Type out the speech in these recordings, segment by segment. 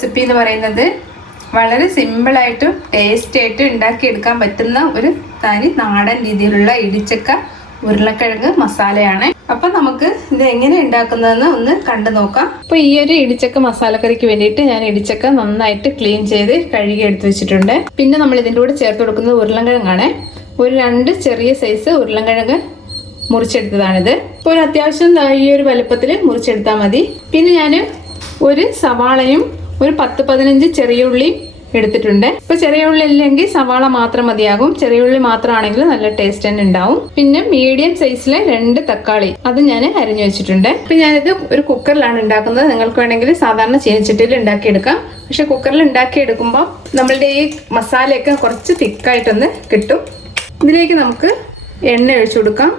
Recipe എന്ന് പറയുന്നത് വളരെ സിമ്പിളായിട്ടും ടേസ്റ്റി ആയിട്ട് ഉണ്ടാക്കിയെടുക്കാൻ പറ്റുന്ന ഒരു തനി നാടൻ രീതിയിലുള്ള ഇടിച്ചക്ക ഉരുളക്കിഴങ്ങ് മസാലയാണ്. അപ്പം നമുക്ക് ഇത് എങ്ങനെ ഉണ്ടാക്കുന്നതെന്ന് ഒന്ന് കണ്ടു നോക്കാം. അപ്പോൾ ഈ ഒരു ഇടിച്ചക്ക മസാലക്കറിക്ക് വേണ്ടിയിട്ട് ഞാൻ ഇടിച്ചക്ക നന്നായിട്ട് ക്ലീൻ ചെയ്ത് കഴുകി എടുത്തു വെച്ചിട്ടുണ്ട്. പിന്നെ നമ്മൾ ഇതിൻ്റെ കൂടെ ചേർത്ത് കൊടുക്കുന്നത് ഉരുളക്കിഴങ്ങാണ്. ഒരു 2 ചെറിയ സൈസ് ഉരുളക്കിഴങ്ങ് മുറിച്ചെടുത്തതാണിത്. ഇപ്പോൾ ഒരു അത്യാവശ്യം ഈ ഒരു വലുപ്പത്തിൽ മുറിച്ചെടുത്താൽ മതി. പിന്നെ ഞാൻ ഒരു സവാളയും ഒരു 10-15 ചെറിയ ഉള്ളി എടുത്തിട്ടുണ്ട്. ഇപ്പൊ ചെറിയ ഉള്ളി ഇല്ലെങ്കിൽ സവാള മാത്രം മതിയാകും. ചെറിയ ഉള്ളി മാത്രമാണെങ്കിൽ നല്ല ടേസ്റ്റ് തന്നെ ഉണ്ടാവും. പിന്നെ മീഡിയം സൈസിലെ 2 തക്കാളി അത് ഞാൻ അരിഞ്ഞു വെച്ചിട്ടുണ്ട്. ഇപ്പൊ ഞാനിത് ഒരു കുക്കറിലാണ് ഉണ്ടാക്കുന്നത്. നിങ്ങൾക്ക് വേണമെങ്കിൽ സാധാരണ ചീനച്ചട്ടിയിൽ ഉണ്ടാക്കിയെടുക്കാം. പക്ഷെ കുക്കറിൽ ഉണ്ടാക്കിയെടുക്കുമ്പോൾ നമ്മളുടെ ഈ മസാലയൊക്കെ കുറച്ച് തിക്കായിട്ടൊന്ന് കിട്ടും. ഇതിലേക്ക് നമുക്ക് എണ്ണ ഒഴിച്ചു കൊടുക്കാം.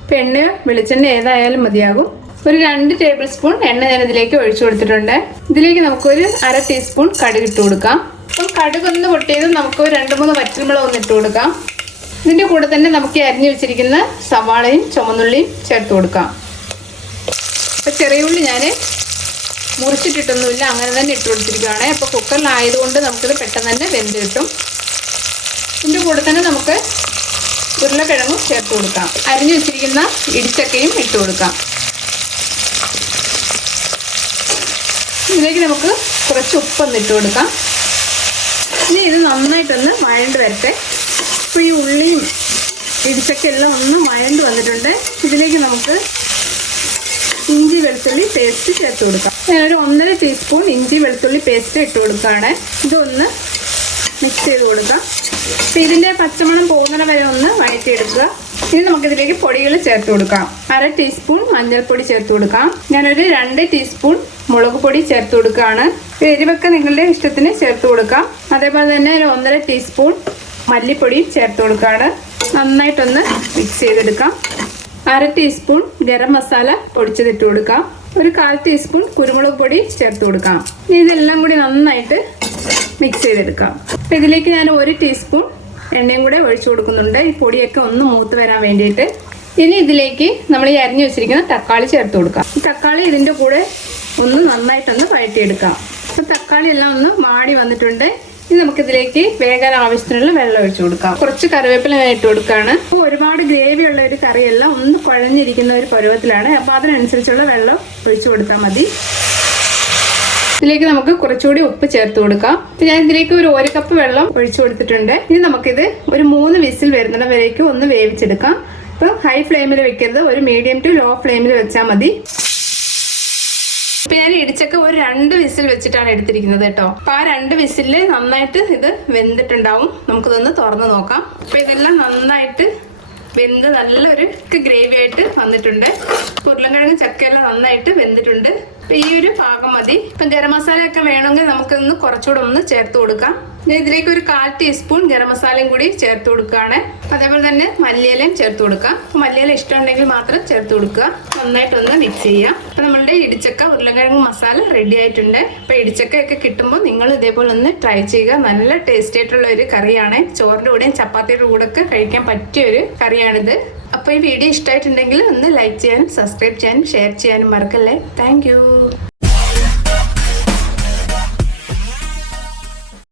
ഇപ്പൊ എണ്ണ വെളിച്ചെണ്ണ ഏതായാലും മതിയാകും. ഒരു 2 ടേബിൾ സ്പൂൺ എണ്ണ ഞാൻ ഇതിലേക്ക് ഒഴിച്ചു കൊടുത്തിട്ടുണ്ട്. ഇതിലേക്ക് നമുക്കൊരു 1/2 ടീസ്പൂൺ കടുക് ഇട്ട് കൊടുക്കാം. അപ്പം കടുക് ഒന്ന് പൊട്ടിയത് നമുക്ക് 2-3 വറ്റൽമുളക് ഒന്ന് ഇട്ട് കൊടുക്കാം. ഇതിൻ്റെ കൂടെ തന്നെ നമുക്ക് അരിഞ്ഞു വെച്ചിരിക്കുന്ന സവാളയും ചുവന്നുള്ളിയും ചേർത്ത് കൊടുക്കാം. അപ്പം ചെറിയ ഉള്ളി ഞാൻ മുറിച്ചിട്ടിട്ടൊന്നുമില്ല, അങ്ങനെ തന്നെ ഇട്ട് കൊടുത്തിരിക്കുകയാണ്. അപ്പോൾ കുക്കറിലായതുകൊണ്ട് നമുക്കിത് പെട്ടെന്ന് തന്നെ വെന്ത് കിട്ടും. ഇതിൻ്റെ കൂടെ തന്നെ നമുക്ക് ഉരുളക്കിഴങ്ങും ചേർത്ത് കൊടുക്കാം. അരിഞ്ഞു വെച്ചിരിക്കുന്ന ഇടിച്ചക്കയും ഇട്ട് കൊടുക്കാം. ഇതിലേക്ക് നമുക്ക് കുറച്ച് ഉപ്പൊന്ന് ഇട്ട് കൊടുക്കാം. ഇനി ഇത് നന്നായിട്ടൊന്ന് വഴണ്ട് വരട്ടെ. ഇപ്പോൾ ഈ ഉള്ളിയും ഇടിച്ചക്കെല്ലാം ഒന്ന് വഴണ്ട് വന്നിട്ടുണ്ട്. ഇതിലേക്ക് നമുക്ക് ഇഞ്ചി വെളുത്തുള്ളി പേസ്റ്റ് ചേർത്ത് കൊടുക്കാം. ഞാനൊരു 1.5 ടീസ്പൂൺ ഇഞ്ചി വെളുത്തുള്ളി പേസ്റ്റ് ഇട്ട് കൊടുക്കുകയാണ്. ഇതൊന്ന് മിക്സ് ചെയ്ത് കൊടുക്കാം. അപ്പോൾ ഇതിൻ്റെ പച്ചമണം പോകുന്ന വരെ ഒന്ന് വഴറ്റിയെടുക്കുക. ഇനി നമുക്കിതിലേക്ക് പൊടികൾ ചേർത്ത് കൊടുക്കാം. 1/2 ടീസ്പൂൺ മഞ്ഞൾപ്പൊടി ചേർത്ത് കൊടുക്കാം. ഞാനൊരു 2 ടീസ്പൂൺ മുളക് പൊടി ചേർത്ത് കൊടുക്കുകയാണ്. എരിവൊക്കെ നിങ്ങളുടെ ഇഷ്ടത്തിന് ചേർത്ത് കൊടുക്കാം. അതേപോലെ തന്നെ ഒരു 1.5 ടീസ്പൂൺ മല്ലിപ്പൊടിയും ചേർത്ത് കൊടുക്കുകയാണ്. നന്നായിട്ടൊന്ന് മിക്സ് ചെയ്തെടുക്കാം. 1/2 ടീസ്പൂൺ ഗരം മസാല പൊടിച്ചതിട്ട് കൊടുക്കാം. ഒരു 1/4 ടീസ്പൂൺ കുരുമുളക് പൊടി ചേർത്ത് കൊടുക്കാം. ഇനി ഇതെല്ലാം കൂടി നന്നായിട്ട് മിക്സ് ചെയ്തെടുക്കാം. അപ്പം ഇതിലേക്ക് ഞാൻ 1 ടീസ്പൂൺ എണ്ണയും കൂടെ ഒഴിച്ചു കൊടുക്കുന്നുണ്ട്, ഈ പൊടിയൊക്കെ ഒന്ന് മൂത്ത് വരാൻ വേണ്ടിയിട്ട്. ഇനി ഇതിലേക്ക് നമ്മൾ ഈ അരിഞ്ഞു വെച്ചിരിക്കുന്ന തക്കാളി ചേർത്ത് കൊടുക്കാം. ഈ തക്കാളി ഇതിൻ്റെ കൂടെ ഒന്ന് നന്നായിട്ടൊന്ന് വഴറ്റിയെടുക്കാം. അപ്പം തക്കാളി എല്ലാം ഒന്ന് വാടി വന്നിട്ടുണ്ട്. ഇനി നമുക്കിതിലേക്ക് വേഗം ആവശ്യത്തിനുള്ള വെള്ളം ഒഴിച്ചു കൊടുക്കാം. കുറച്ച് കറിവേപ്പില ഞാൻ ഇട്ട് കൊടുക്കുകയാണ്. അപ്പോൾ ഒരുപാട് ഗ്രേവി ഉള്ള ഒരു കറിയല്ല, ഒന്ന് കുഴഞ്ഞിരിക്കുന്ന ഒരു പരുവത്തിലാണ്. അപ്പോൾ അതിനനുസരിച്ചുള്ള വെള്ളം ഒഴിച്ചു കൊടുത്താൽ മതി. ഇതിലേക്ക് നമുക്ക് കുറച്ചുകൂടി ഉപ്പ് ചേർത്ത് കൊടുക്കാം. ഞാൻ ഇതിലേക്ക് ഒരു 1 കപ്പ് വെള്ളം ഒഴിച്ചു കൊടുത്തിട്ടുണ്ട്. ഇനി നമുക്കിത് ഒരു 3 വിസിൽ വരുന്ന വരേക്കും ഒന്ന് വേവിച്ചെടുക്കാം. അപ്പം ഹൈ ഫ്ലെയിമിൽ വെക്കരുത്, ഒരു മീഡിയം ടു ലോ ഫ്ലെയിമിൽ വെച്ചാൽ മതി. ഇപ്പം ഞാൻ ഇടിച്ചക്ക ഒരു 2 വിസിൽ വെച്ചിട്ടാണ് എടുത്തിരിക്കുന്നത് കേട്ടോ. അപ്പം ആ 2 വിസിലിൽ നന്നായിട്ട് ഇത് വെന്തിട്ടുണ്ടാവും. നമുക്കിതൊന്ന് തുറന്ന് നോക്കാം. അപ്പം ഇതെല്ലാം നന്നായിട്ട് വെന്ത് നല്ലൊരു ഗ്രേവി ആയിട്ട് വന്നിട്ടുണ്ട്. ഉരുളക്കിഴങ്ങ് ചക്കയെല്ലാം നന്നായിട്ട് വെന്തിട്ടുണ്ട്. അപ്പം ഈ ഒരു പാകം മതി. ഇപ്പം ഗരം മസാലയൊക്കെ വേണമെങ്കിൽ നമുക്കൊന്ന് കുറച്ചുകൂടെ ഒന്ന് ചേർത്ത് കൊടുക്കാം. ഇതിലേക്ക് ഒരു 1/4 ടീസ്പൂൺ ഗരം മസാലയും കൂടി ചേർത്ത് കൊടുക്കുകയാണ്. അതേപോലെ തന്നെ മല്ലിയിലയും ചേർത്ത് കൊടുക്കാം. മല്ലിയില ഇഷ്ടമുണ്ടെങ്കിൽ മാത്രം ചേർത്ത് കൊടുക്കുക. നന്നായിട്ടൊന്ന് മിക്സ് ചെയ്യാം. അപ്പം നമ്മളുടെ ഇടിച്ചക്ക ഉരുളക്കിഴങ്ങ് മസാല റെഡി ആയിട്ടുണ്ട്. അപ്പം ഇടിച്ചക്കയൊക്കെ കിട്ടുമ്പോൾ നിങ്ങൾ ഇതേപോലെ ഒന്ന് ട്രൈ ചെയ്യുക. നല്ല ടേസ്റ്റി ആയിട്ടുള്ള ഒരു കറിയാണ്. ചോറിൻ്റെ കൂടെയും ചപ്പാത്തിയുടെ കൂടെ ഒക്കെ കഴിക്കാൻ പറ്റിയ ഒരു കറിയാണിത്. അപ്പോൾ ഈ വീഡിയോ ഇഷ്ടമായിട്ടുണ്ടെങ്കിൽ ഒന്ന് ലൈക്ക് ചെയ്യാനും സബ്സ്ക്രൈബ് ചെയ്യാനും ഷെയർ ചെയ്യാനും മറക്കല്ലേ. താങ്ക്